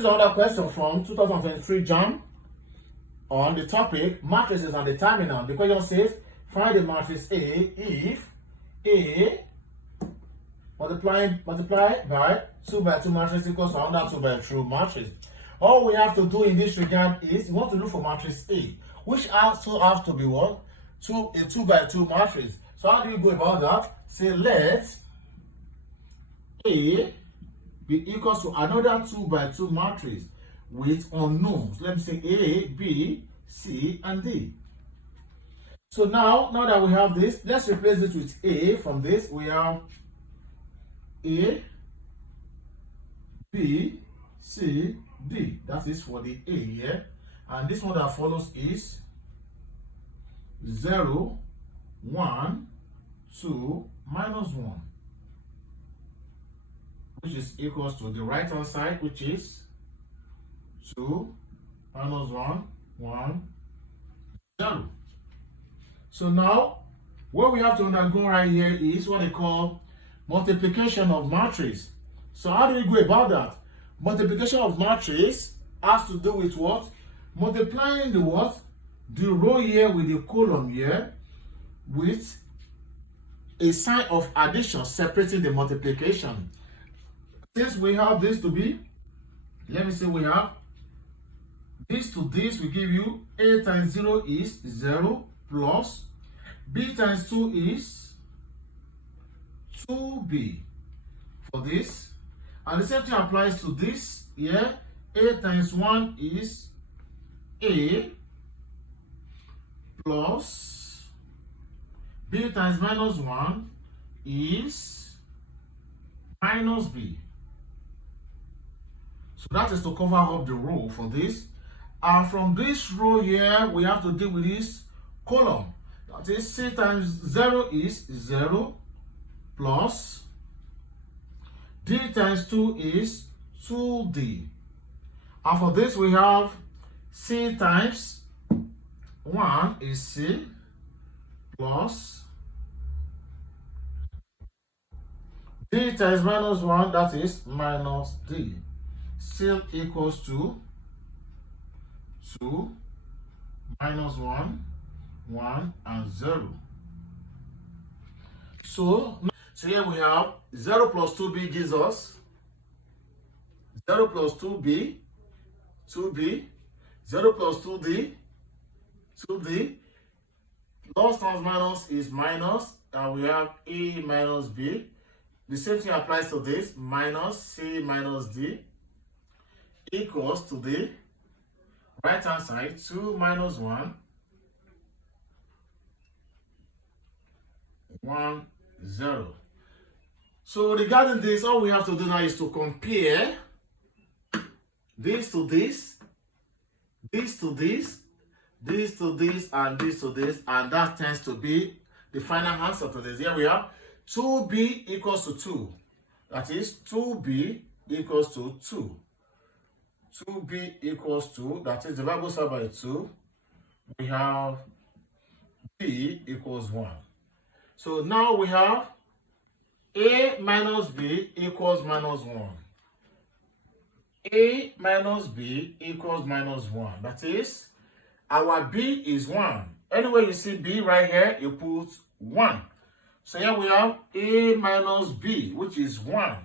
This is another question from 2023 Jamb on the topic matrices and determinants. The question says, find the matrix A if A multiplied by 2 by 2 matrix equals to another 2 by 2 matrix. All we have to do in this regard is we want to look for matrix A, which also has to be what? A 2 by 2 matrix. So how do we go about that? Say let A be equals to another 2 by 2 matrix with unknowns. Let me say A, B, C, and D. So now that we have this, let's replace this with A. From this, we have A, B, C, D. That is for the A here. And this one that follows is 0, 1, 2, minus 1. Which is equals to the right hand side, which is 2 minus 1, 1, 0. So now, what we have to undergo right here is what they call multiplication of matrix. So how do we go about that? Multiplication of matrix has to do with what? Multiplying the what? The row here with the column here with a sign of addition separating the multiplication. Since we have this to be, let me say we have this to this, we give you A times 0 is 0 plus B times 2 is 2B for this. And the same thing applies to this here. A times 1 is A plus B times minus 1 is minus B. So that is to cover up the row for this. And from this row here, we have to deal with this column. That is C times 0 is 0 plus D times 2 is 2D. And for this, we have C times 1 is C plus D times minus 1, that is minus D. Still equals to 2 minus 1, 1, and 0. So here we have 0 plus 2b gives us 0 plus 2b, 2b, 0 plus 2d, 2d. Loss times minus is minus, and we have A minus B. The same thing applies to this, minus C minus D equals to the right hand side 2 minus 1, 1, 0. So regarding this, all we have to do now is to compare this to this, this to this, this to this, and this to this, and that tends to be the final answer to this. Here we have 2b equals to 2. That is 2b equals to 2. 2b equals 2, that is divided by 2. We have b equals 1. So now we have a minus b equals minus 1. A minus b equals minus 1. That is, our b is 1. Anywhere you see b right here, you put 1. So here we have a minus b, which is 1,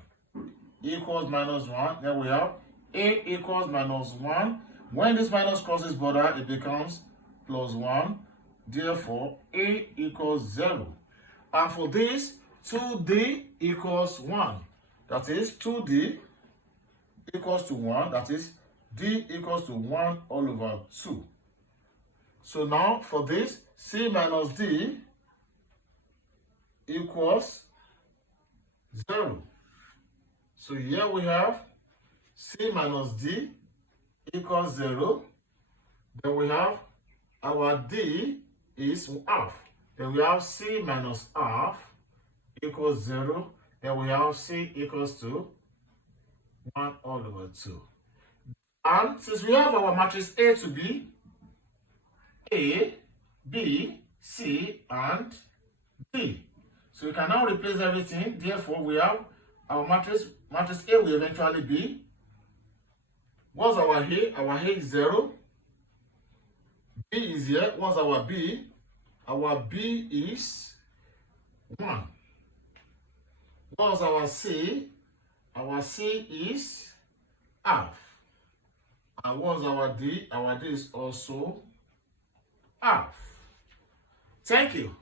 equals minus 1. Then we have a equals minus 1. When this minus crosses border, it becomes plus 1. Therefore, a equals 0. And for this, 2d equals 1. That is, 2d equals to 1. That is, d equals to 1 all over 2. So now, for this, c minus d equals 0. So here we have c minus d equals 0. Then we have our d is half. Then we have c minus half equals 0. Then we have c equals to 1 all over 2. And since we have our matrix A to be A, B, C, and D. So we can now replace everything. Therefore, we have our matrix A will eventually be What's our A? Our A is 0. B is here. What's our B? Our B is 1. What's our C? Our C is half. And what's our D? Our D is also half. Thank you.